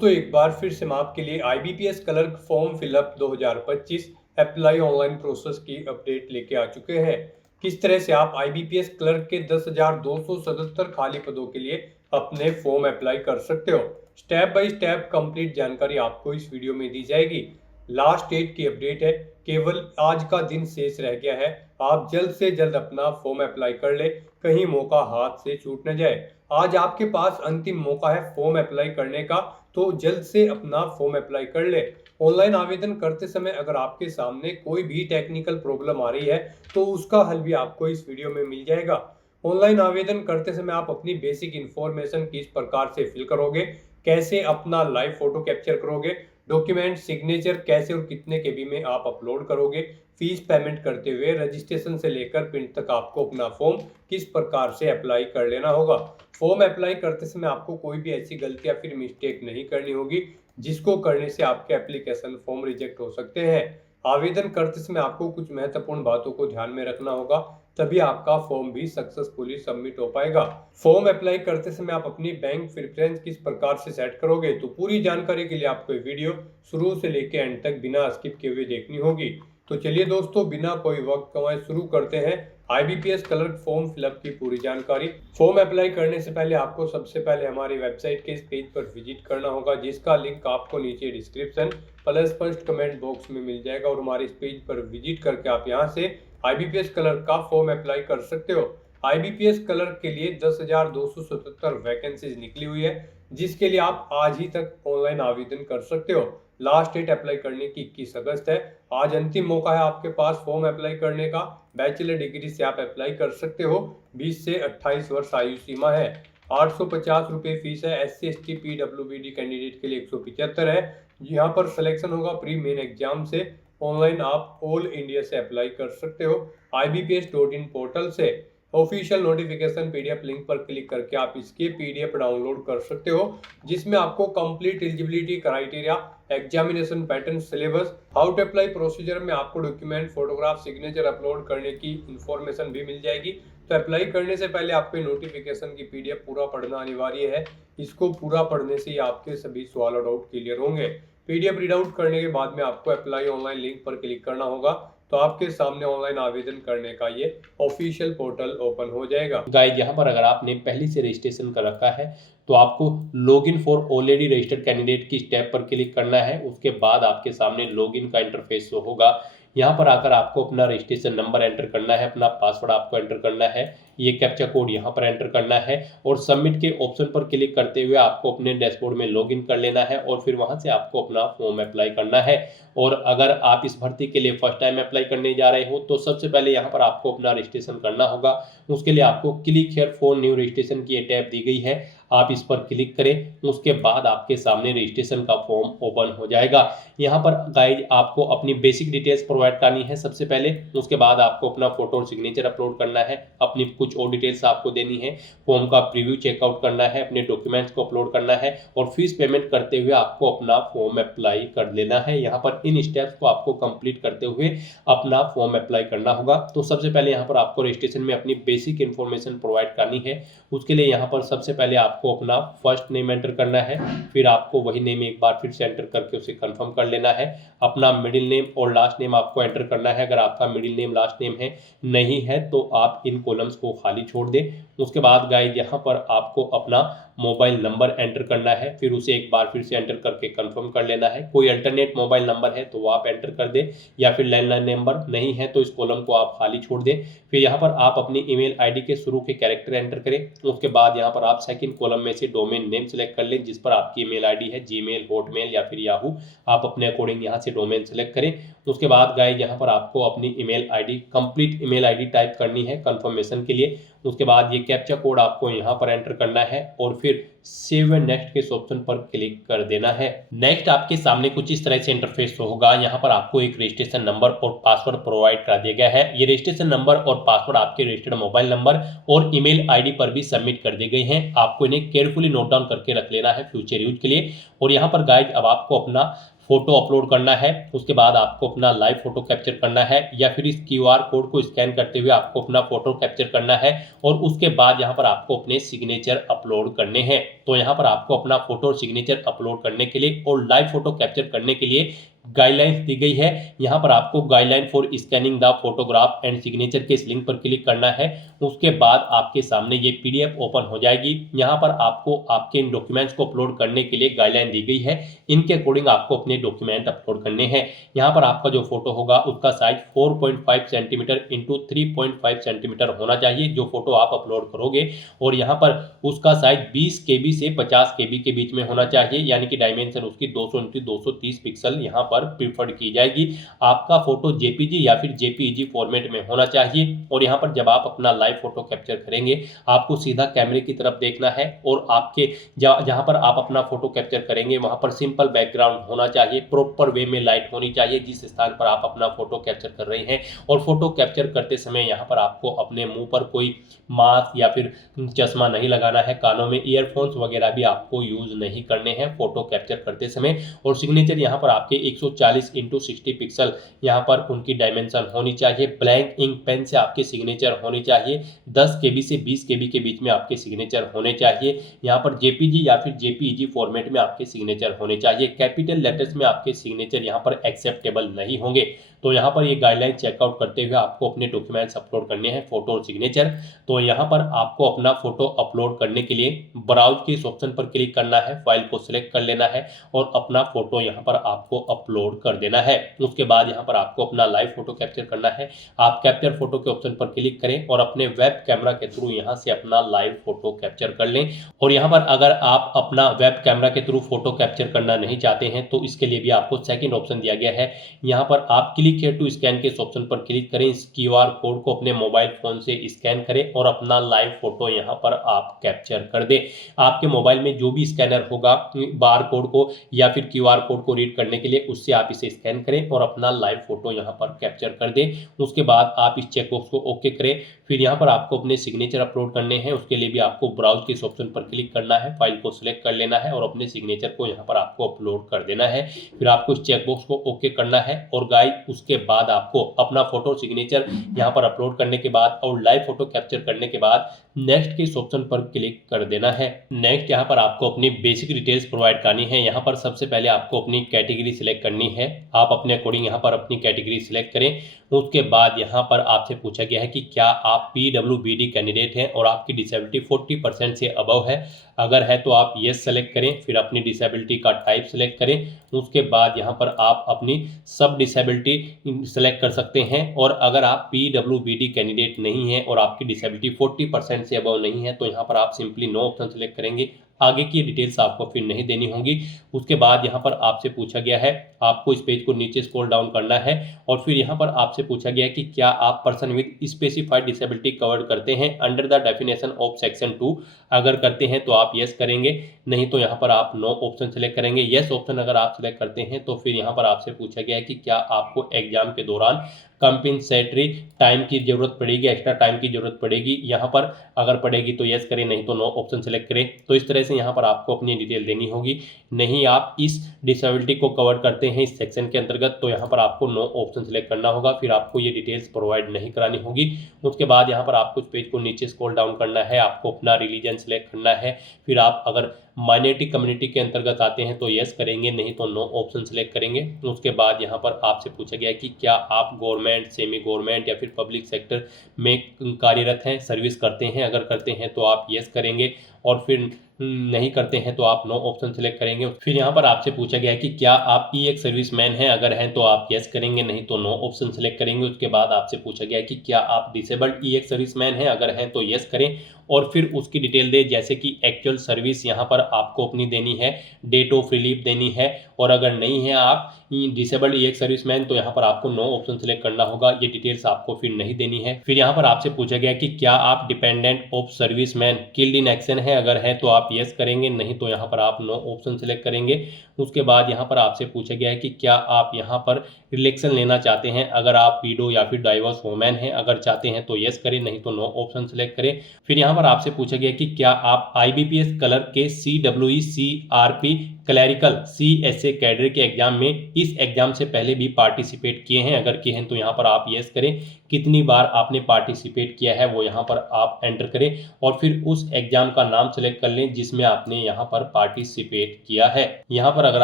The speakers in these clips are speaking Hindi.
दोस्तों एक बार फिर से मैं आपके लिए IBPS clerk form fill up 2025 apply online process की अपडेट लेके आ चुके हैं। किस तरह से आप IBPS क्लर्क के 10,277 खाली पदों के लिए अपने फॉर्म अप्लाई कर सकते हो। स्टेप बाय स्टेप कंप्लीट जानकारी आपको इस वीडियो में दी जाएगी। लास्ट डेट की अपडेट है, केवल आज का दिन शेष रह गया है। आप जल्द से जल्द अपना फॉर्म अप्लाई कर ले, कहीं मौका हाथ से छूट न जाए। आज आपके पास अंतिम मौका है फॉर्म अप्लाई करने का, तो जल्द से अपना फॉर्म अप्लाई कर ले। ऑनलाइन आवेदन करते समय अगर आपके सामने कोई भी टेक्निकल प्रॉब्लम आ रही है तो उसका हल भी आपको इस वीडियो में मिल जाएगा। ऑनलाइन आवेदन करते समय आप अपनी बेसिक इंफॉर्मेशन किस प्रकार से फिल करोगे, कैसे अपना लाइव फोटो कैप्चर करोगे, डॉक्यूमेंट सिग्नेचर कैसे और कितने केबी में आप अपलोड करोगे, फीस पेमेंट करते हुए रजिस्ट्रेशन से लेकर प्रिंट तक आपको अपना फॉर्म किस प्रकार से अप्लाई कर लेना होगा। फॉर्म अप्लाई करते समय आपको कोई भी ऐसी गलती या फिर मिस्टेक नहीं करनी होगी जिसको करने से आपके एप्लीकेशन फॉर्म रिजेक्ट हो सकते हैं। आवेदन करते समय आपको कुछ महत्वपूर्ण बातों को ध्यान में रखना होगा, तभी आपका फॉर्म भी सक्सेसफुली सबमिट हो पाएगा। फॉर्म अप्लाई करते समय आप अपनी बैंक प्रेफरेंस किस प्रकार से सेट करोगे, तो पूरी जानकारी के लिए आपको वीडियो शुरू से लेकर एंड तक बिना स्किप किए हुए देखनी होगी। तो चलिए दोस्तों, बिना कोई वक्त गंवाए शुरू करते हैं IBPS क्लर्क फॉर्म फिलअप की पूरी जानकारी। फॉर्म अप्लाई करने से पहले आपको सबसे पहले हमारी वेबसाइट के इस पेज पर विजिट करना होगा, जिसका लिंक आपको नीचे description plus first comment box में मिल जाएगा। और हमारे इस पेज पर विजिट करके आप यहां से IBPS क्लर्क का फॉर्म अप्लाई कर सकते हो। IBPS क्लर्क के लिए 10,277 वैकेंसीज निकली हुई है, जिसके लिए आप आज ही तक ऑनलाइन आवेदन कर सकते हो। लास्ट डेट अप्लाई करने की 21 अगस्त है। आज अंतिम मौका है आपके पास फॉर्म अप्लाई करने का। बैचलर डिग्री से आप अप्लाई कर सकते हो। 20 से 28 वर्ष आयु सीमा है। 850 रुपये फीस है। SC ST PWBD कैंडिडेट के लिए 175 है। यहाँ पर सिलेक्शन होगा प्री मेन एग्जाम से। ऑनलाइन आप ऑल इंडिया से अप्लाई कर सकते हो IBPS.in पोर्टल से। ऑफिशियल नोटिफिकेशन PDF लिंक पर क्लिक करके आप इसके PDF डाउनलोड कर सकते हो, जिसमें आपको complete eligibility criteria, examination pattern, syllabus, how to apply procedure में आपको डॉक्यूमेंट, फोटोग्राफ, सिग्नेचर अपलोड करने की इंफॉर्मेशन भी मिल जाएगी। तो अप्लाई करने से पहले आपको नोटिफिकेशन की PDF पूरा पढ़ना अनिवार्य है। इसको पूरा पढ़ने से ही आपके सभी सवाल और डाउट क्लियर होंगे। PDF रीड आउट करने के बाद में आपको अप्लाई ऑनलाइन लिंक पर क्लिक करना होगा, तो आपके सामने ऑनलाइन आवेदन करने का ये ऑफिशियल पोर्टल ओपन हो जाएगा। गाइस, यहाँ पर अगर आपने पहले से रजिस्ट्रेशन कर रखा है तो आपको login for already registered candidate की स्टेप पर क्लिक करना है। उसके बाद आपके सामने लॉगिन का इंटरफेस शो होगा। यहाँ पर आकर आपको अपना रजिस्ट्रेशन नंबर एंटर करना है, अपना पासवर्ड आपको एंटर करना है, ये कैप्चा कोड यहाँ पर एंटर करना है और सबमिट के ऑप्शन पर क्लिक करते हुए आपको अपने डैशबोर्ड में लॉगिन कर लेना है और फिर वहाँ से आपको अपना फॉर्म अप्लाई करना है। और अगर आप इस भर्ती के लिए फर्स्ट टाइम अप्लाई करने जा रहे हो तो सबसे पहले यहाँ पर आपको अपना रजिस्ट्रेशन करना होगा। उसके लिए आपको click here for new registration की टैब दी गई है, आप इस पर क्लिक करें। उसके बाद आपके सामने रजिस्ट्रेशन का फॉर्म ओपन हो जाएगा। यहाँ पर गाइज आपको अपनी बेसिक डिटेल्स प्रोवाइड करनी है सबसे पहले। उसके बाद आपको अपना फोटो और सिग्नेचर अपलोड करना है, अपनी कुछ और डिटेल्स आपको देनी है, फॉर्म का प्रीव्यू चेकआउट करना है, अपने डॉक्यूमेंट्स को अपलोड करना है और फीस पेमेंट करते हुए आपको अपना फॉर्म अप्लाई कर लेना है। यहाँ पर इन स्टेप्स को आपको कंप्लीट करते हुए अपना फॉर्म अप्लाई करना होगा। तो सबसे पहले यहाँ पर आपको रजिस्ट्रेशन में अपनी बेसिक इंफॉर्मेशन प्रोवाइड करनी है। उसके लिए यहाँ पर सबसे पहले आपको अपना फर्स्ट नेम एंटर करना है, फिर आपको वही नेम एक बार फिर से एंटर करके उसे कंफर्म कर लेना है। अपना मिडिल नेम और लास्ट नेम आपको एंटर करना है। अगर आपका मिडिल नेम लास्ट नेम है नहीं है तो आप इन कॉलम्स को खाली छोड़ दें। उसके बाद गाइस यहाँ पर आपको अपना मोबाइल नंबर एंटर करना है, फिर उसे एक बार फिर से एंटर करके कंफर्म कर लेना है। कोई अल्टरनेट मोबाइल नंबर है तो वो आप एंटर कर दें, या फिर लैंडलाइन नंबर नहीं है तो इस कॉलम को आप खाली छोड़ दें। फिर यहाँ पर आप अपनी ईमेल आईडी के शुरू के कैरेक्टर एंटर करें। उसके बाद यहाँ पर आप सेकंड कॉलम में से डोमेन नेम सेलेक्ट कर लें, जिस पर आपकी ईमेल आईडी है, जीमेल, हॉटमेल या फिर याहू। आप अपने अकॉर्डिंग यहाँ से डोमेन सेलेक्ट करें। उसके बाद गाइस यहाँ पर आपको अपनी email ID, complete email ID type करनी है कंफर्मेशन के लिए। उसके बाद ये कैप्चा कोड आपको यहाँ पर एंटर करना है और फिर सेव एंड नेक्स्ट के ऑप्शन पर क्लिक कर देना है। नेक्स्ट आपके सामने कुछ इस तरह से इंटरफेस होगा। यहाँ पर आपको एक रजिस्ट्रेशन नंबर और पासवर्ड प्रोवाइड करा दिया गया है। ये रजिस्ट्रेशन नंबर और पासवर्ड आपके रजिस्टर्ड मोबाइल नंबर और ईमेल आईडी पर भी सबमिट कर दिए गए हैं। आपको इन्हें केयरफुली नोट डाउन करके रख लेना है फ्यूचर यूज के लिए। और यहाँ पर गाइज अब आपको अपना फोटो अपलोड करना है। उसके बाद आपको अपना लाइव फोटो कैप्चर करना है, या फिर इस QR कोड को स्कैन करते हुए आपको अपना फोटो कैप्चर करना है और उसके बाद यहाँ पर आपको अपने सिग्नेचर अपलोड करने हैं। तो यहाँ पर आपको अपना फोटो और सिग्नेचर अपलोड करने के लिए और लाइव फोटो कैप्चर करने के लिए गाइडलाइंस दी गई है। यहाँ पर आपको guideline for scanning the photograph and signature के इस लिंक पर क्लिक करना है। उसके बाद आपके सामने ये पीडीएफ ओपन हो जाएगी। यहाँ पर आपको आपके इन डॉक्यूमेंट्स को अपलोड करने के लिए गाइडलाइन दी गई है। इनके अकॉर्डिंग आपको अपने डॉक्यूमेंट अपलोड करने हैं। यहाँ पर आपका जो फोटो होगा उसका साइज 4.5 सेंटीमीटर इंटू 3.5 सेंटीमीटर होना चाहिए, जो फोटो आप अपलोड करोगे। और यहाँ पर उसका साइज 20 KB से 50 KB के बीच में होना चाहिए, यानी कि डायमेंशन उसकी 200 इंटू 230 पिक्सल यहाँ पर प्रीफर्ड की जाएगी। आपका फोटो जेपीजी या फिर जेपीईजी फॉर्मेट में होना चाहिए। और यहाँ पर जब आप अपना लाइव फोटो कैप्चर करेंगे आपको सीधा कैमरे की तरफ देखना है और आपके जहाँ पर आप अपना फोटो कैप्चर करेंगे वहाँ पर सिंपल बैकग्राउंड होना चाहिए, प्रॉपर वे में लाइट होनी चाहिए जिस स्थान पर आप अपना फोटो कैप्चर कर रहे हैं। और फोटो कैप्चर करते समय यहाँ पर आपको अपने मुंह पर कोई मास्क या फिर चश्मा नहीं लगाना है, कानों में ईयरफोन्स वगैरह भी आपको यूज नहीं करने हैं फोटो कैप्चर करते समय। और सिग्नेचर यहाँ पर आपके 140 इंटू 60 पिक्सल यहाँ पर उनकी डायमेंशन होनी चाहिए। ब्लैंक इंक पेन से आपके सिग्नेचर होनी चाहिए। 10 KB से 20 KB के बीच में आपके सिग्नेचर होने चाहिए। यहाँ पर जेपीजी या फिर जेपीईजी फॉर्मेट में आपके सिग्नेचर होने चाहिए। कैपिटल लेटर्स में आपके सिग्नेचर यहाँ पर एक्सेप्टेबल नहीं होंगे। तो यहाँ पर ये गाइडलाइन चेकआउट करते हुए आपको अपने डॉक्यूमेंट्स अपलोड करने हैं, फोटो और सिग्नेचर। तो यहाँ पर आपको अपना फोटो अपलोड करने के लिए ब्राउज के इस ऑप्शन पर क्लिक करना है, फाइल को सिलेक्ट कर लेना है और अपना फोटो यहाँ पर आपको अपलोड कर देना है। उसके बाद यहाँ पर आपको अपना लाइव फोटो कैप्चर करना है। आप कैप्चर फोटो के ऑप्शन पर क्लिक करें और अपने वेब कैमरा के थ्रू यहाँ से अपना लाइव फोटो कैप्चर कर लें। और यहाँ पर अगर आप अपना वेब कैमरा के थ्रू फोटो कैप्चर करना नहीं चाहते हैं तो इसके लिए भी आपको सेकंड ऑप्शन दिया गया है। यहाँ पर आप क्लिक हियर टू स्कैन के इस ऑप्शन पर क्लिक करें। इस QR कोड को अपने मोबाइल फोन से स्कैन करें और अपना लाइव फोटो यहाँ पर आप कैप्चर कर दें। आपके मोबाइल में जो भी स्कैनर होगा बार कोड को या फिर QR कोड को रीड करने के लिए, उससे आप इसे स्कैन करें और अपना लाइव फोटो यहाँ पर कैप्चर कर दें। उसके बाद आप इस चेकबॉक्स को ओके करें। फिर यहाँ पर आपको अपने सिग्नेचर अपलोड करने हैं। उसके लिए भी आपको ब्राउज के इस ऑप्शन पर क्लिक करना है, फाइल को सिलेक्ट कर लेना है और अपने सिग्नेचर को यहाँ पर आपको अपलोड कर देना है। फिर आपको इस चेकबॉक्स को ओके करना है। और गाइस उसके बाद आपको अपना फोटो सिग्नेचर यहाँ पर अपलोड करने के बाद और लाइव फोटो कैप्चर करने के बाद नेक्स्ट के इस ऑप्शन पर क्लिक कर देना है। नेक्स्ट यहाँ पर आपको अपनी बेसिक डिटेल्स प्रोवाइड करनी है। यहाँ पर सबसे पहले आपको अपनी कैटेगरी सिलेक्ट करनी है। आप अपने अकॉर्डिंग यहाँ पर अपनी कैटेगरी सिलेक्ट करें। उसके बाद यहाँ पर आपसे पूछा गया है कि क्या आप PWBD कैंडिडेट हैं और आपकी डिसेबिलिटी 40% से अबव है। अगर है तो आप येस सेलेक्ट करें। फिर अपनी डिसेबिलिटी का टाइप सेलेक्ट करें। उसके बाद यहाँ पर आप अपनी सब डिसेबिलिटी सेलेक्ट कर सकते हैं। और अगर आप PWBD कैंडिडेट नहीं हैं और आपकी डिसेबिलिटी 40% से अबव नहीं है तो यहाँ पर आप सिंपली नो ऑप्शन सेलेक्ट करेंगे। आगे की डिटेल्स आपको फिर नहीं देनी होंगी। उसके बाद यहाँ पर आपसे पूछा गया है, आपको इस पेज को नीचे स्क्रॉल डाउन करना है और फिर यहाँ पर आपसे पूछा गया है कि क्या आप person with specified disability cover करते हैं under the definition of section 2। अगर करते हैं तो आप येस करेंगे, नहीं तो यहाँ पर आप नो ऑप्शन सेलेक्ट करेंगे। येस ऑप्शन अगर आप सेलेक्ट करते हैं तो फिर यहाँ पर आपसे पूछा गया है कि क्या आपको एग्जाम के दौरान कंपेंसेटरी टाइम की जरूरत पड़ेगी, एक्स्ट्रा टाइम की जरूरत पड़ेगी। यहाँ पर अगर पड़ेगी तो येस करें, नहीं तो नो ऑप्शन सेलेक्ट करें। तो इस तरह से यहाँ पर आपको अपनी डिटेल देनी होगी। नहीं आप इस डिसेबिलिटी को कवर करते हैं इस सेक्शन के अंतर्गत तो यहाँ पर आपको नो ऑप्शन सेलेक्ट करना होगा। फिर आपको ये डिटेल्स प्रोवाइड नहीं करानी होगी। उसके बाद यहाँ पर आपको इस पेज को नीचे स्क्रॉल डाउन करना है, आपको अपना रिलीजन सेलेक्ट करना है। फिर आप अगर माइनॉरिटी कम्युनिटी के अंतर्गत आते हैं तो येस करेंगे, नहीं तो नो ऑप्शन सेलेक्ट करेंगे। उसके बाद यहाँ पर आपसे पूछा गया है कि क्या आप गवर्नमेंट, सेमी गवर्नमेंट या फिर पब्लिक सेक्टर में कार्यरत हैं, सर्विस करते हैं। अगर करते हैं तो आप येस करेंगे और फिर नहीं करते हैं तो आप नो ऑप्शन सेलेक्ट करेंगे। फिर यहाँ पर आपसे पूछा गया है कि क्या आप एक सर्विसमैन हैं। अगर हैं तो आप येस करेंगे, नहीं तो नो ऑप्शन सेलेक्ट करेंगे। उसके बाद आपसे पूछा गया है कि क्या आप डिसेबल्ड एक सर्विसमैन हैं। अगर हैं तो येस करें और फिर उसकी डिटेल दे, जैसे कि एक्चुअल सर्विस यहाँ पर आपको अपनी देनी है, डेट ऑफ रिलीफ देनी है। और अगर नहीं है आप डिसेबल्ड एक सर्विसमैन तो यहाँ पर आपको नो ऑप्शन सेलेक्ट करना होगा। ये डिटेल्स आपको फिर नहीं देनी है। फिर यहाँ पर आपसे पूछा गया कि क्या आप dependent of serviceman killed in action है। अगर है तो आप येस करेंगे, नहीं तो यहाँ पर आप नो ऑप्शन सेलेक्ट करेंगे। उसके बाद यहाँ पर आपसे पूछा गया है कि क्या आप यहाँ पर रिलेक्शन लेना चाहते हैं। अगर आप विडो या फिर डाइवोर्स वुमेन हैं, अगर चाहते हैं तो येस करें, नहीं तो नो ऑप्शन सेलेक्ट करें। फिर यहाँ पर पर आपसे पूछा गया कि क्या आप IBPS कलर के CWE CRP clerical CSA cadre के एग्जाम में इस एग्जाम से पहले भी पार्टिसिपेट किए हैं। अगर किए हैं तो यहाँ पर आप यस करें। कितनी बार आपने पार्टिसिपेट किया है वो यहाँ पर आप एंटर करें और फिर उस एग्जाम का नाम सेलेक्ट कर लें जिसमें आपने यहाँ पर पार्टिसिपेट किया है। यहाँ पर अगर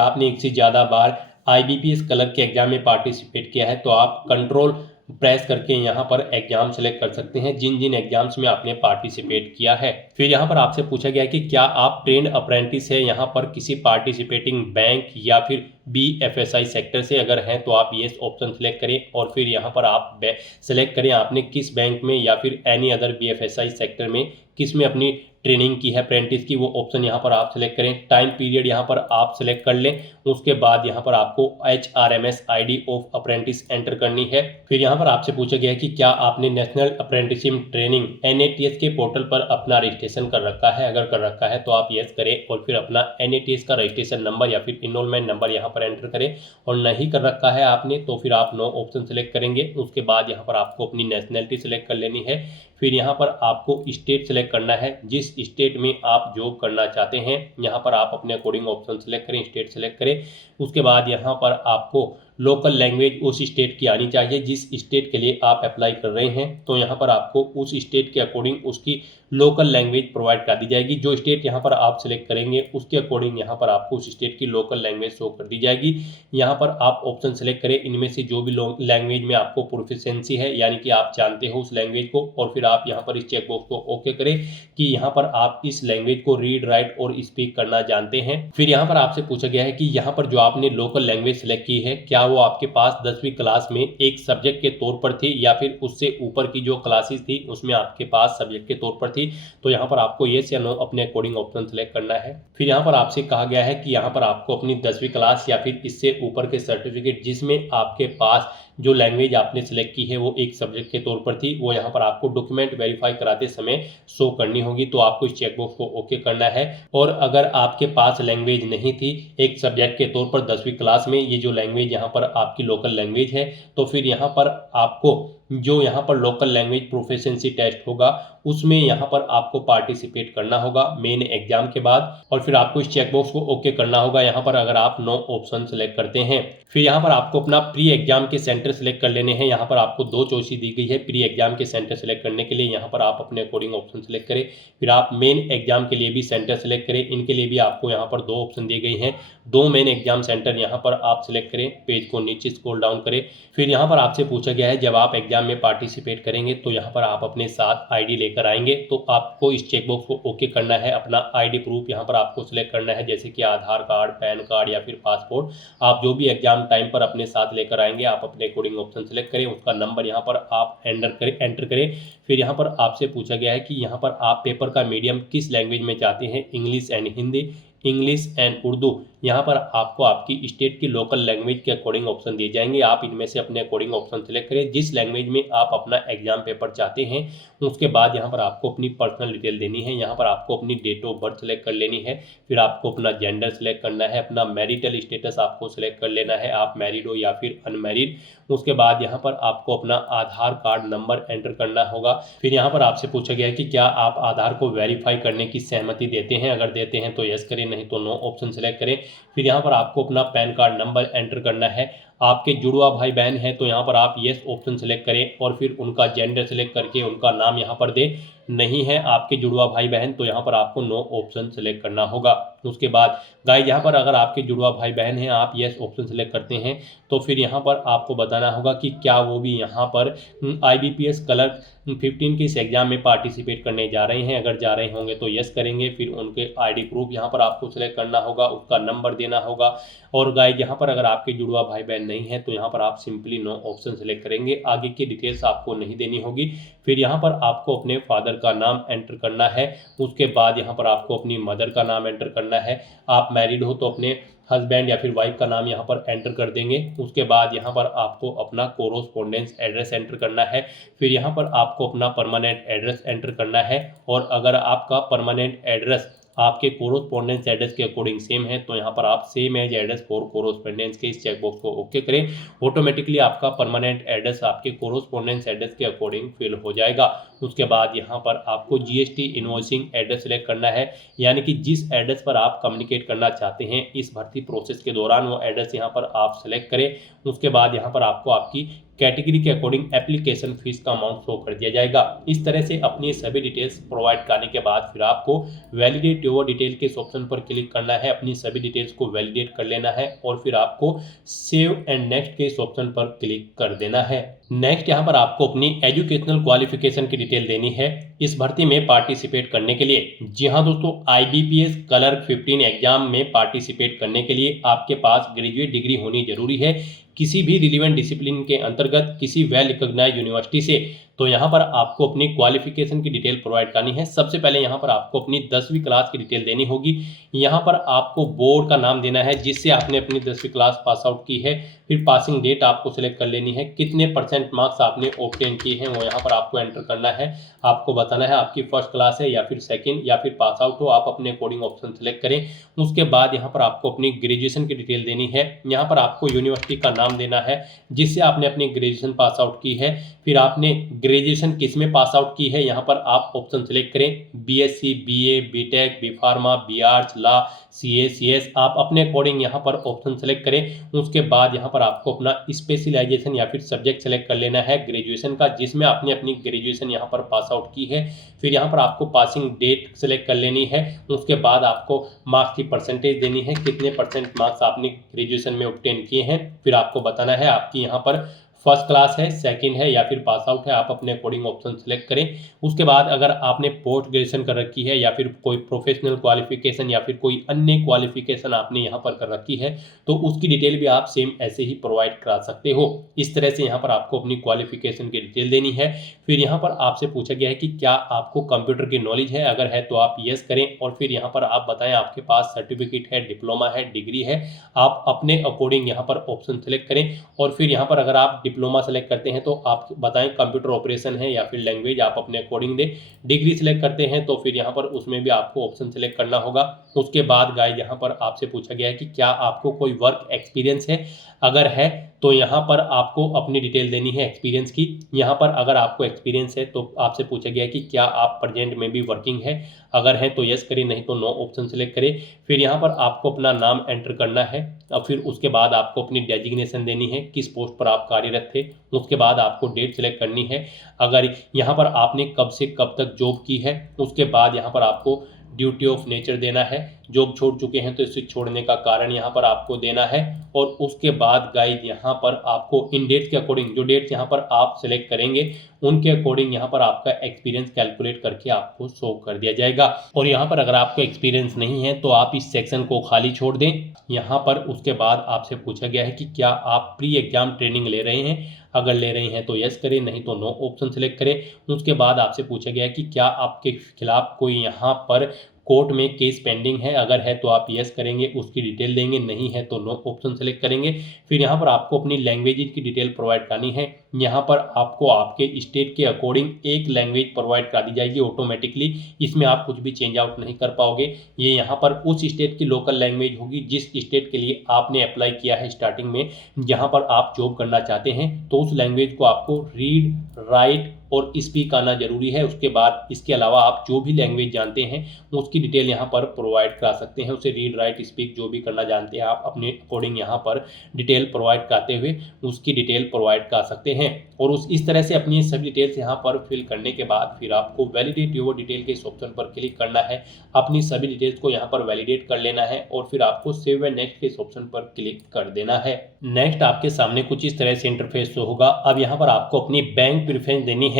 आपने एक से ज़्यादा बार IBPS कलर के एग्जाम में पार्टिसिपेट किया है तो आप कंट्रोल प्रेस करके यहाँ पर एग्जाम सेलेक्ट कर सकते हैं जिन जिन एग्जाम्स में आपने पार्टिसिपेट किया है। फिर यहाँ पर आपसे पूछा गया कि क्या आप ट्रेंड अप्रेंटिस है यहाँ पर किसी पार्टिसिपेटिंग बैंक या फिर BFSI सेक्टर से। अगर हैं तो आप येस ऑप्शन सेलेक्ट करें और फिर यहाँ पर आप सेलेक्ट करें आपने किस बैंक में या फिर एनी अदर BFSI सेक्टर में किस में अपनी ट्रेनिंग की है अप्रेंटिस की, वो ऑप्शन यहाँ पर आप सेलेक्ट करें। टाइम पीरियड यहाँ पर आप सेलेक्ट कर लें। उसके बाद यहाँ पर आपको HRMS ID of apprentice enter करनी है। फिर यहाँ पर आपसे पूछा गया है कि क्या आपने नेशनल अप्रेंटिसशिप ट्रेनिंग NATS के पोर्टल पर अपना रजिस्ट्रेशन कर रखा है। अगर कर रखा है तो आप यस करें और फिर अपना NATS का रजिस्ट्रेशन नंबर या फिर इनरोलमेंट नंबर यहाँ पर एंटर करें। और नहीं कर रखा है आपने तो फिर आप नो ऑप्शन सेलेक्ट करेंगे। उसके बाद यहाँ पर आपको अपनी नेशनलिटी सेलेक्ट कर लेनी है। फिर यहाँ पर आपको स्टेट सेलेक्ट करना है जिस स्टेट में आप जॉब करना चाहते हैं। यहाँ पर आप अपने अकॉर्डिंग ऑप्शन सेलेक्ट करें, स्टेट सेलेक्ट करें। उसके बाद यहाँ पर आपको लोकल लैंग्वेज उस स्टेट की आनी चाहिए जिस स्टेट के लिए आप अप्लाई कर रहे हैं। तो यहाँ पर आपको उस स्टेट के अकॉर्डिंग उसकी लोकल लैंग्वेज प्रोवाइड कर दी जाएगी। जो स्टेट यहाँ पर आप सिलेक्ट करेंगे उसके अकॉर्डिंग यहाँ पर आपको उस स्टेट की लोकल लैंग्वेज शो कर दी जाएगी। यहाँ पर आप ऑप्शन सेलेक्ट करें इनमें से जो भी लैंग्वेज में आपको प्रोफिशिएंसी है यानी कि आप जानते हो उस लैंग्वेज को। और फिर आप यहाँ पर इस चेकबॉक्स को ओके करें कि यहाँ पर आप इस लैंग्वेज को रीड, राइट और स्पीक करना जानते हैं। फिर यहाँ पर आपसे पूछा गया है कि यहाँ पर जो आपने लोकल लैंग्वेज सेलेक्ट की है क्या वो आपके पास 10वीं क्लास में एक सब्जेक्ट के तौर पर थी या फिर उससे ऊपर की जो क्लासेस थी उसमें आपके पास सब्जेक्ट के तौर पर थी। तो यहाँ पर आपको येस या नो अपने अकॉर्डिंग ऑप्शन सेलेक्ट करना है। फिर यहाँ पर आपसे कहा गया है कि यहाँ पर आपको अपनी 10वीं क्लास या फिर इससे ऊपर के सर्टिफिकेट जिसमें आपके पास जो लैंग्वेज आपने सेलेक्ट की है वो एक सब्जेक्ट के तौर पर थी वो यहाँ पर आपको डॉक्यूमेंट वेरीफाई कराते समय शो करनी होगी। तो आपको इस चेकबॉक्स को ओके करना है। और अगर आपके पास लैंग्वेज नहीं थी एक सब्जेक्ट के तौर पर 10वीं क्लास में, ये जो लैंग्वेज यहाँ पर आपकी लोकल लैंग्वेज है, तो फिर यहाँ पर आपको जो यहाँ पर लोकल लैंग्वेज प्रोफिशिएंसी टेस्ट होगा उसमें यहाँ पर आपको पार्टिसिपेट करना होगा मेन एग्जाम के बाद। और फिर आपको इस चेकबॉक्स को ओके करना होगा यहाँ पर अगर आप नो ऑप्शन सेलेक्ट करते हैं। फिर यहाँ पर आपको अपना प्री एग्जाम के सेंटर सेलेक्ट कर लेने हैं। यहाँ पर आपको 2 चॉइस दी गई है प्री एग्जाम के सेंटर सेलेक्ट करने के लिए। यहाँ पर आप अपने अकॉर्डिंग ऑप्शन सेलेक्ट करें। फिर आप मेन एग्जाम के लिए भी सेंटर सेलेक्ट करें। इनके लिए भी आपको यहाँ पर 2 ऑप्शन दी गई हैं। 2 मेन एग्जाम सेंटर यहाँ पर आप सिलेक्ट करें। पेज को नीचे स्क्रॉल डाउन करें। फिर यहाँ पर आपसे पूछा गया है जब आप एग्जाम में पार्टिसिपेट करेंगे तो यहाँ पर आप अपने साथ ID लेकर आएंगे। तो आपको इस चेकबॉक्स को ओके करना है। अपना ID प्रूफ यहाँ पर आपको सिलेक्ट करना है जैसे कि आधार कार्ड, पैन कार्ड या फिर पासपोर्ट। आप जो भी एग्जाम टाइम पर अपने साथ लेकर आएंगे आप अपने अकॉर्डिंग ऑप्शन सेलेक्ट करें। उसका नंबर यहाँ पर आप एंटर करें। फिर यहाँ पर आपसे पूछा गया है कि यहाँ पर आप पेपर का मीडियम किस लैंग्वेज में चाहते हैं, English and Hindi, English and Urdu. यहाँ पर आपको आपकी स्टेट की लोकल लैंग्वेज के अकॉर्डिंग ऑप्शन दिए जाएंगे। आप इनमें से अपने अकॉर्डिंग ऑप्शन सेलेक्ट करें जिस लैंग्वेज में आप अपना एग्जाम पेपर चाहते हैं। उसके बाद यहाँ पर आपको अपनी पर्सनल डिटेल देनी है। यहाँ पर आपको अपनी डेट ऑफ बर्थ सेलेक्ट कर लेनी है। फिर आपको अपना जेंडर सेलेक्ट करना है। अपना मैरिटल स्टेटस आपको सेलेक्ट कर लेना है, आप मैरिड हो या फिर अनमैरिड। उसके बाद यहाँ पर आपको अपना आधार कार्ड नंबर एंटर करना होगा। फिर यहाँ पर आपसे पूछा गया है कि क्या आप आधार को वेरीफाई करने की सहमति देते हैं। अगर देते हैं तो यस करें, नहीं तो नो ऑप्शन सेलेक्ट करें। फिर यहाँ पर आपको अपना पैन कार्ड नंबर एंटर करना है। आपके जुड़वा भाई बहन हैं तो यहाँ पर आप येस ऑप्शन सेलेक्ट करें और फिर उनका जेंडर सेलेक्ट करके उनका नाम यहाँ पर दें। नहीं है आपके जुड़वा भाई बहन तो यहाँ पर आपको नो ऑप्शन सेलेक्ट करना होगा। उसके बाद गाइस यहाँ पर अगर आपके जुड़वा भाई बहन हैं आप येस ऑप्शन सेलेक्ट करते हैं तो फिर यहाँ पर आपको बताना होगा कि क्या वो भी यहाँ पर IBPS कलर 15 के इस एग्जाम में पार्टिसिपेट करने जा रहे हैं। अगर जा रहे होंगे तो यस करेंगे। फिर उनके ID प्रूफ यहाँ पर आपको सेलेक्ट करना होगा, उसका नंबर देना होगा। और गाइस यहाँ पर अगर आपके जुड़वा भाई बहन नहीं है तो यहाँ पर आप सिंपली नो ऑप्शन सेलेक्ट करेंगे। आगे की डिटेल्स आपको नहीं देनी होगी। फिर यहाँ पर आपको अपने फादर का नाम एंटर करना है। उसके बाद यहाँ पर आपको अपनी मदर का नाम एंटर करना है। आप मैरिड हो तो अपने हस्बैंड या फिर वाइफ का नाम यहाँ पर एंटर कर देंगे। उसके बाद यहाँ पर आपको अपना कोरोस्पोंडेंस एड्रेस एंटर करना है। फिर यहाँ पर आपको अपना परमानेंट एड्रेस एंटर करना है। और अगर आपका परमानेंट एड्रेस आपके कोरोस्पोंडेंस एड्रेस के अकॉर्डिंग सेम है, तो यहाँ पर आप same as address for correspondence के इस चेकबॉक्स को ओके करें। ऑटोमेटिकली आपका परमानेंट एड्रेस आपके कोरोस्पोंडेंस एड्रेस के अकॉर्डिंग फिल हो जाएगा। उसके बाद यहाँ पर आपको जीएसटी इनवॉइसिंग एड्रेस सेलेक्ट करना है, यानी कि जिस एड्रेस पर आप कम्युनिकेट करना चाहते हैं इस भर्ती प्रोसेस के दौरान वो एड्रेस यहाँ पर आप सेलेक्ट करें। उसके बाद यहाँ पर आपको आपकी कैटेगरी के अकॉर्डिंग एप्लीकेशन फीस का अमाउंट शो कर दिया जाएगा। इस तरह से अपनी सभी डिटेल्स प्रोवाइड करने के बाद फिर आपको वैलिडेट योर डिटेल के इस ऑप्शन पर क्लिक करना है, अपनी सभी डिटेल्स को वैलिडेट कर लेना है और फिर आपको सेव एंड नेक्स्ट के इस ऑप्शन पर क्लिक कर देना है। नेक्स्ट यहाँ पर आपको अपनी एजुकेशनल क्वालिफिकेशन की डिटेल देनी है इस भर्ती में पार्टिसिपेट करने के लिए। जी हाँ दोस्तों, IBPS क्लर्क 15 एग्जाम में पार्टिसिपेट करने के लिए आपके पास ग्रेजुएट डिग्री होनी जरूरी है किसी भी रिलीवेंट डिसिप्लिन के अंतर्गत किसी वेल रिकॉग्नाइज्ड यूनिवर्सिटी से। तो यहाँ पर आपको अपनी क्वालिफिकेशन की डिटेल प्रोवाइड करनी है। सबसे पहले यहाँ पर आपको अपनी 10वीं क्लास की डिटेल देनी होगी। यहाँ पर आपको बोर्ड का नाम देना है जिससे आपने अपनी 10वीं क्लास पास आउट की है। फिर पासिंग डेट आपको सिलेक्ट कर लेनी है, कितने % मार्क्स आपने ऑब्टेन किए हैं वो यहाँ पर आपको एंटर करना है। आपको बताना है आपकी फर्स्ट क्लास है या फिर सेकंड या फिर पास आउट हो, आप अपने अकॉर्डिंग ऑप्शन सेलेक्ट करें। उसके बाद यहाँ पर आपको अपनी ग्रेजुएशन की डिटेल देनी है। यहाँ पर आपको यूनिवर्सिटी का नाम देना है जिससे आपने अपनी ग्रेजुएशन पास आउट की है। फिर आपने ग्रेजुएशन किस में पास आउट की है यहाँ पर आप ऑप्शन सेलेक्ट करें, BSc, BA, BTech, B Pharma, B Arts, law, CA, CS, आप अपने अकॉर्डिंग यहाँ पर ऑप्शन सेलेक्ट करें। उसके बाद यहाँ पर आपको अपना स्पेशलाइजेशन या फिर सब्जेक्ट सेलेक्ट कर लेना है ग्रेजुएशन का जिसमें आपने अपनी ग्रेजुएशन यहाँ पर पास आउट की है। फिर यहाँ पर आपको पासिंग डेट सेलेक्ट कर लेनी है। उसके बाद आपको मार्क्स की परसेंटेज देनी है, कितने % मार्क्स आपने ग्रेजुएशन में ऑब्टेन किए हैं। फिर आपको बताना है आपकी यहाँ पर फर्स्ट क्लास है, सेकंड है या फिर पास आउट है, आप अपने अकॉर्डिंग ऑप्शन सेलेक्ट करें। उसके बाद अगर आपने पोस्ट ग्रेजुएशन कर रखी है या फिर कोई प्रोफेशनल क्वालिफिकेशन या फिर कोई अन्य क्वालिफिकेशन आपने यहाँ पर कर रखी है तो उसकी डिटेल भी आप सेम ऐसे ही प्रोवाइड करा सकते हो। इस तरह से यहाँ पर आपको अपनी क्वालिफिकेशन की डिटेल देनी है। फिर यहाँ पर आपसे पूछा गया है कि क्या आपको कंप्यूटर की नॉलेज है, अगर है तो आप यस करें और फिर यहाँ पर आप बताएं आपके पास सर्टिफिकेट है, डिप्लोमा है, डिग्री है, आप अपने अकॉर्डिंग यहाँ पर ऑप्शन सेलेक्ट करें। और फिर यहाँ पर अगर आप डिप्लोमा सेलेक्ट करते हैं तो आप बताएं कंप्यूटर ऑपरेशन है या फिर लैंग्वेज, आप अपने अकॉर्डिंग दें। डिग्री सेलेक्ट करते हैं तो फिर यहाँ पर उसमें भी आपको ऑप्शन सेलेक्ट करना होगा। उसके बाद गाइस यहाँ पर आपसे पूछा गया है कि क्या आपको कोई वर्क एक्सपीरियंस है, अगर है तो यहाँ पर आपको अपनी डिटेल देनी है एक्सपीरियंस की। यहाँ पर अगर आपको एक्सपीरियंस है तो आपसे पूछा गया है कि क्या आप प्रेजेंट में भी वर्किंग है, अगर है तो यस करें, नहीं तो नो ऑप्शन सेलेक्ट करें। फिर यहाँ पर आपको अपना नाम एंटर करना है और फिर उसके बाद आपको अपनी डेजिग्नेशन देनी है, किस पोस्ट पर आप कार्यरत थे। उसके बाद आपको डेट सेलेक्ट करनी है, अगर यहाँ पर आपने कब से कब तक जॉब की है। उसके बाद यहाँ पर आपको ड्यूटी ऑफ नेचर देना है, जॉब छोड़ चुके हैं तो इसे छोड़ने का कारण यहाँ पर आपको देना है। और उसके बाद गाइड यहाँ पर आपको इन डेट्स के अकॉर्डिंग, जो डेट्स यहाँ पर आप सेलेक्ट करेंगे उनके अकॉर्डिंग यहाँ पर आपका एक्सपीरियंस कैलकुलेट करके आपको शो कर दिया जाएगा। और यहाँ पर अगर आपको एक्सपीरियंस नहीं है तो आप इस सेक्शन को खाली छोड़ दें। यहाँ पर उसके बाद आपसे पूछा गया है कि क्या आप प्री एग्जाम ट्रेनिंग ले रहे हैं, अगर ले रहे हैं तो यस करें, नहीं तो नो ऑप्शन सेलेक्ट करें। उसके बाद आपसे पूछा गया है कि क्या आपके खिलाफ कोई यहाँ पर कोर्ट में केस पेंडिंग है, अगर है तो आप यस करेंगे, उसकी डिटेल देंगे, नहीं है तो नो ऑप्शन सेलेक्ट करेंगे। फिर यहाँ पर आपको अपनी लैंग्वेज की डिटेल प्रोवाइड करनी है। यहाँ पर आपको आपके स्टेट के अकॉर्डिंग एक लैंग्वेज प्रोवाइड करा दी जाएगी ऑटोमेटिकली, इसमें आप कुछ भी चेंज आउट नहीं कर पाओगे। ये यहाँ पर उस स्टेट की लोकल लैंग्वेज होगी जिस स्टेट के लिए आपने अप्लाई किया है स्टार्टिंग में, जहाँ पर आप जॉब करना चाहते हैं तो उस लैंग्वेज को आपको रीड, राइट और स्पीक आना जरूरी है। उसके बाद इसके अलावा आप जो भी लैंग्वेज जानते हैं उसकी डिटेल यहाँ पर प्रोवाइड करा सकते हैं, उसे रीड, राइट, स्पीक जो भी करना जानते हैं आप अपने अकॉर्डिंग यहाँ पर डिटेल प्रोवाइड कराते हुए उसकी डिटेल प्रोवाइड कर सकते हैं। और इस तरह से अपनी सभी डिटेल्स यहाँ पर फिल करने के बाद फिर आपको वैलिडेट योर डिटेल के इस ऑप्शन पर क्लिक करना है, अपनी सभी डिटेल्स को यहाँ पर वैलिडेट कर लेना है और फिर आपको सेव एंड नेक्स्ट के इस ऑप्शन पर क्लिक कर देना है। नेक्स्ट आपके सामने कुछ इस तरह से इंटरफेस शो होगा। अब यहाँ पर आपको अपनी बैंक प्रेफरेंस देनी है।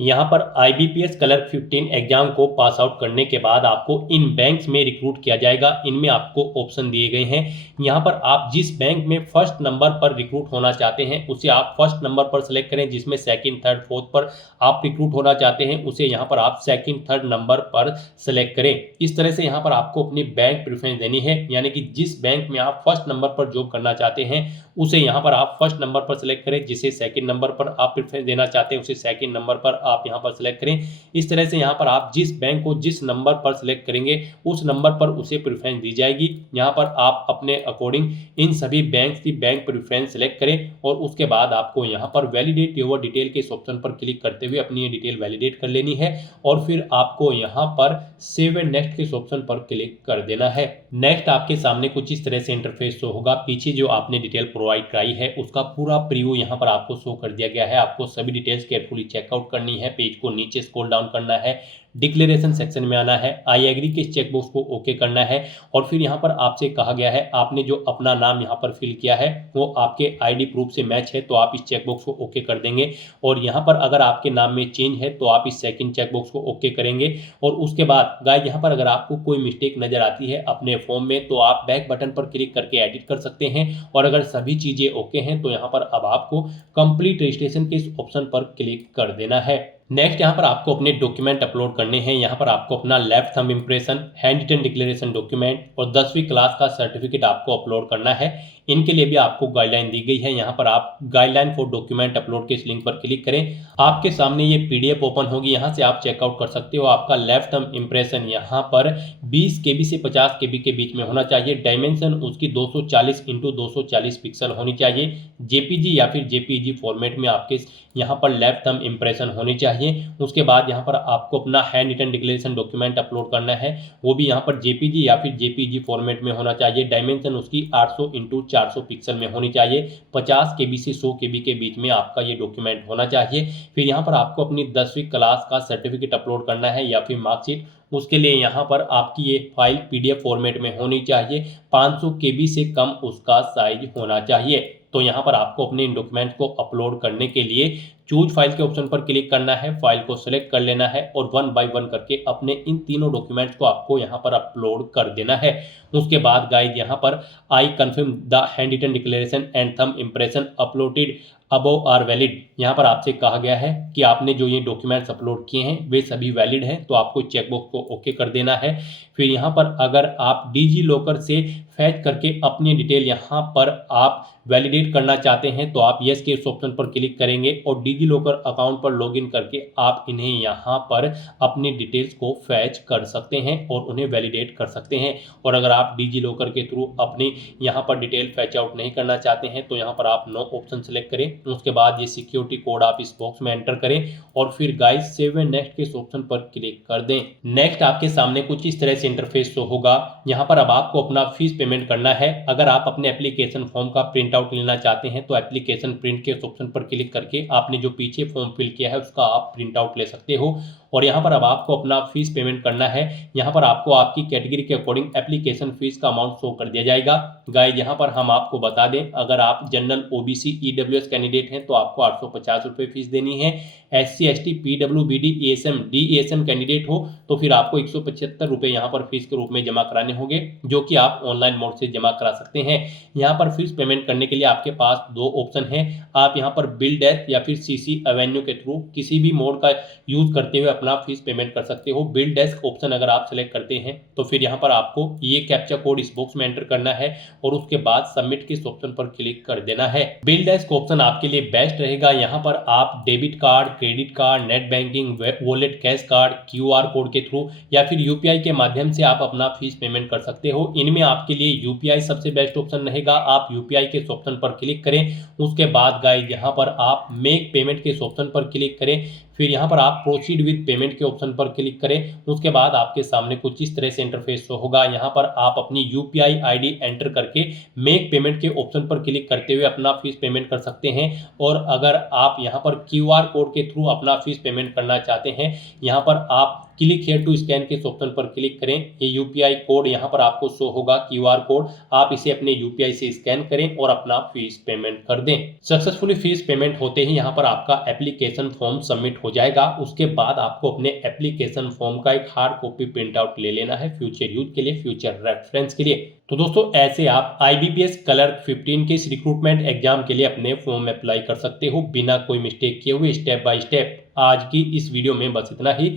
यहाँ पर IBPS क्लर्क 15 एग्जाम को पास आउट करने के बाद आपको इन बैंक्स में रिक्रूट किया जाएगा। इनमें आपको ऑप्शन दिए गए हैं। यहाँ पर आप जिस बैंक में फर्स्ट नंबर पर रिक्रूट होना चाहते हैं उसे आप फर्स्ट नंबर पर सेलेक्ट करें, जिसमें सेकंड, थर्ड, फोर्थ पर आप रिक्रूट होना चाहते हैं उसे यहाँ पर आप सेकंड, थर्ड नंबर पर सेलेक्ट करें। इस तरह से यहाँ पर आपको अपनी बैंक प्रेफरेंस देनी है, यानी कि जिस बैंक में आप फर्स्ट नंबर पर जॉब करना चाहते हैं उसे यहाँ पर आप फर्स्ट नंबर पर सेलेक्ट करें, जिसे सेकंड नंबर पर आप प्रेफरेंस देना चाहते हैं उसे सेकंड नंबर पर आप यहाँ पर सिलेक्ट करें। इस तरह से यहाँ पर आप जिस बैंक को जिस नंबर पर सिलेक्ट करेंगे उस नंबर पर उसे प्रेफरेंस दी जाएगी। यहाँ पर आप अपने अकॉर्डिंग इन सभी बैंक्स की बैंक प्रेफरेंस सिलेक्ट करें और उसके बाद आपको यहाँ पर वैलिडेट योर डिटेल के इस ऑप्शन पर क्लिक करते हुए अपनी ये डिटेल वैलिडेट कर लेनी है और फिर आपको यहाँ पर सेव एंड नेक्स्ट के इस ऑप्शन पर क्लिक कर देना है। नेक्स्ट आपके सामने कुछ इस तरह से इंटरफेस शो होगा। पीछे जो आपने डिटेल प्रोवाइड कराई है उसका पूरा प्रीव्यू यहाँ पर आपको शो कर दिया गया है। आपको सभी डिटेल्स केयरफुली चेकआउट करनी है, पेज को नीचे स्क्रॉल डाउन करना है, डिक्लेरेशन सेक्शन में आना है, आई एग्री के चेक बॉक्स को ओके करना है और फिर यहाँ पर आपसे कहा गया है आपने जो अपना नाम यहाँ पर फिल किया है वो आपके आईडी प्रूफ से मैच है तो आप इस चेक बॉक्स को ओके कर देंगे और यहाँ पर अगर आपके नाम में चेंज है तो आप इस सेकंड चेक बॉक्स को ओके करेंगे। और उसके बाद गाइस यहाँ पर अगर आपको कोई मिस्टेक नजर आती है अपने फॉर्म में तो आप बैक बटन पर क्लिक करके एडिट कर सकते हैं और अगर सभी चीजें ओके हैं तो यहाँ पर अब आपको कंप्लीट रजिस्ट्रेशन के इस ऑप्शन पर क्लिक कर देना है। नेक्स्ट यहाँ पर आपको अपने डॉक्यूमेंट अपलोड करने हैं। यहाँ पर आपको अपना left thumb impression, hand written declaration document और 10वीं क्लास का सर्टिफिकेट आपको अपलोड करना है। इनके लिए भी आपको गाइडलाइन दी गई है। यहाँ पर आप गाइडलाइन फॉर डॉक्यूमेंट अपलोड के इस लिंक पर क्लिक करें, आपके सामने ये पीडीएफ ओपन होगी, यहाँ से आप चेकआउट कर सकते हो। आपका लेफ्ट थंब इंप्रेशन यहाँ पर 20 KB से 50 KB के बीच में होना चाहिए। डायमेंशन उसकी 240 × 240 पिक्सल होनी चाहिए। जेपीजी या फिर जेपीजी फॉर्मेट में आपके यहाँ पर लेफ्ट थंब इंप्रेशन होनी चाहिए। उसके बाद यहाँ पर आपको अपना hand written declaration document upload करना है, वो भी यहाँ पर जेपीजी या फिर जेपीजी फॉर्मेट में होना चाहिए। डायमेंशन उसकी 800 × 400 पिक्सल में होनी चाहिए। 50 KB से 100 KB के बीच में आपका ये डॉक्यूमेंट होना चाहिए। फिर यहाँ पर आपको अपनी 10वीं क्लास का सर्टिफिकेट अपलोड करना है या फिर मार्कशीट। उसके लिए यहाँ पर आपकी ये फाइल पीडीएफ फॉर्मेट में होनी चाहिए। 500 KB से कम उसका साइज होना चाहिए। तो यहाँ पर आपको अपने इन डॉक्यूमेंट को अपलोड करने के लिए चूज फाइल के ऑप्शन पर क्लिक करना है, फाइल को सिलेक्ट कर लेना है और 1 बाय 1 करके अपने इन तीनों डॉक्यूमेंट्स को आपको यहाँ पर अपलोड कर देना है। उसके बाद गाइस यहाँ पर I confirm the hand written declaration and thumb impression uploaded above are valid. यहाँ पर आपसे कहा गया है कि आपने जो ये डॉक्यूमेंट्स अपलोड किए हैं वे सभी वैलिड हैं तो आपको चेकबॉक्स को ओके कर देना है। फिर यहाँ पर अगर आप डिजी लॉकर से फैच करके अपनी डिटेल यहाँ पर आप वैलिडेट करना चाहते हैं तो आप यस के इस ऑप्शन पर क्लिक करेंगे और डिजी लॉकर अकाउंट पर लॉगिन करके आप इन्हें यहाँ पर अपनी डिटेल्स को फैच कर सकते हैं और उन्हें वैलिडेट कर सकते हैं। और अगर आप डिजी लॉकर के थ्रू अपनी यहाँ पर डिटेल फैच आउट नहीं करना चाहते हैं तो यहाँ पर आप नो ऑप्शन सेलेक्ट करें। उसके बाद ये सिक्योरिटी कोड आप इस बॉक्स में एंटर करें और फिर गाइस सेव एंड नेक्स्ट के इस ऑप्शन पर क्लिक कर दें। नेक्स्ट आपके सामने कुछ इस तरह से इंटरफेस शो होगा। यहाँ पर अब आपको अपना फीस पेमेंट करना है। अगर आप अपने एप्लीकेशन फॉर्म का प्रिंट आउट लेना चाहते हैं तो एप्लीकेशन प्रिंट के ऑप्शन पर क्लिक करके आपने जो पीछे फॉर्म फिल किया है उसका आप प्रिंट आउट ले सकते हो। और यहाँ पर अब आपको अपना फीस पेमेंट करना है। यहाँ पर आपको आपकी कैटेगरी के अकॉर्डिंग एप्लीकेशन फीस का अमाउंट शो कर दिया जाएगा। गाइस यहाँ पर हम आपको बता दें अगर आप जनरल ओबीसी ईडब्ल्यूएस कैंडिडेट हैं तो आपको 850 रुपये फीस देनी है। SC ST PWBD ASM DASM candidate हो तो फिर आपको 175 रुपये यहाँ पर फीस के रूप में जमा कराने होंगे जो कि आप ऑनलाइन मोड से जमा करा सकते हैं। यहाँ पर फीस पेमेंट करने के लिए आपके पास दो ऑप्शन हैं। आप यहाँ पर बिल डैश या फिर CC एवेन्यू के थ्रू किसी भी मोड का यूज करते हुए अपना फीस पेमेंट कर सकते हो। बिल डेस्क ऑप्शन अगर आप सेलेक्ट करते हैं तो फिर यहाँ पर आपको ये कैप्चा कोड इस बॉक्स में एंटर करना है और उसके बाद सबमिट के इस ऑप्शन पर क्लिक कर देना है। बिल डेस्क ऑप्शन आपके लिए बेस्ट रहेगा। यहाँ पर आप debit card, credit card, net banking, wallet, cash card, QR code के थ्रू या फिर UPI के माध्यम से आप अपना फीस पेमेंट कर सकते हो। इनमें आपके लिए UPI सबसे बेस्ट ऑप्शन रहेगा। आप UPI के इस ऑप्शन पर क्लिक करें। उसके बाद गाइस यहाँ पर आप मेक पेमेंट के इस ऑप्शन पर क्लिक करें। फिर यहाँ पर आप प्रोसीड विद पेमेंट के ऑप्शन पर क्लिक करें। उसके बाद आपके सामने कुछ इस तरह से इंटरफेस शो होगा। यहाँ पर आप अपनी UPI ID एंटर करके मेक पेमेंट के ऑप्शन पर क्लिक करते हुए अपना फीस पेमेंट कर सकते हैं। और अगर आप यहाँ पर QR कोड के थ्रू अपना फीस पेमेंट करना चाहते हैं यहाँ पर आप क्लिक हियर टू स्कैन के ऑप्शन पर क्लिक करें। ये UPI कोड यहाँ पर आपको शो होगा, QR कोड, आप इसे अपने UPI से स्कैन करें और अपना फीस पेमेंट कर दें। सक्सेसफुली फीस पेमेंट होते ही यहाँ पर आपका एप्लीकेशन फॉर्म सबमिट हो जाएगा। उसके बाद आपको अपने एप्लीकेशन फॉर्म का एक हार्ड कॉपी प्रिंट आउट ले लेना है फ्यूचर यूज के लिए, फ्यूचर रेफरेंस के लिए। तो दोस्तों ऐसे आप IBPS क्लर्क 15 के इस रिक्रूटमेंट एग्जाम के लिए अपने फॉर्म अप्लाई कर सकते हो बिना कोई मिस्टेक किए हुए, स्टेप बाय स्टेप। आज की इस वीडियो में बस इतना ही।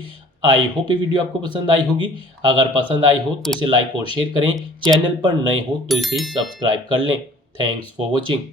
आई होप ये वीडियो आपको पसंद आई होगी। अगर पसंद आई हो तो इसे लाइक और शेयर करें। चैनल पर नए हो तो इसे सब्सक्राइब कर लें। Thanks for watching.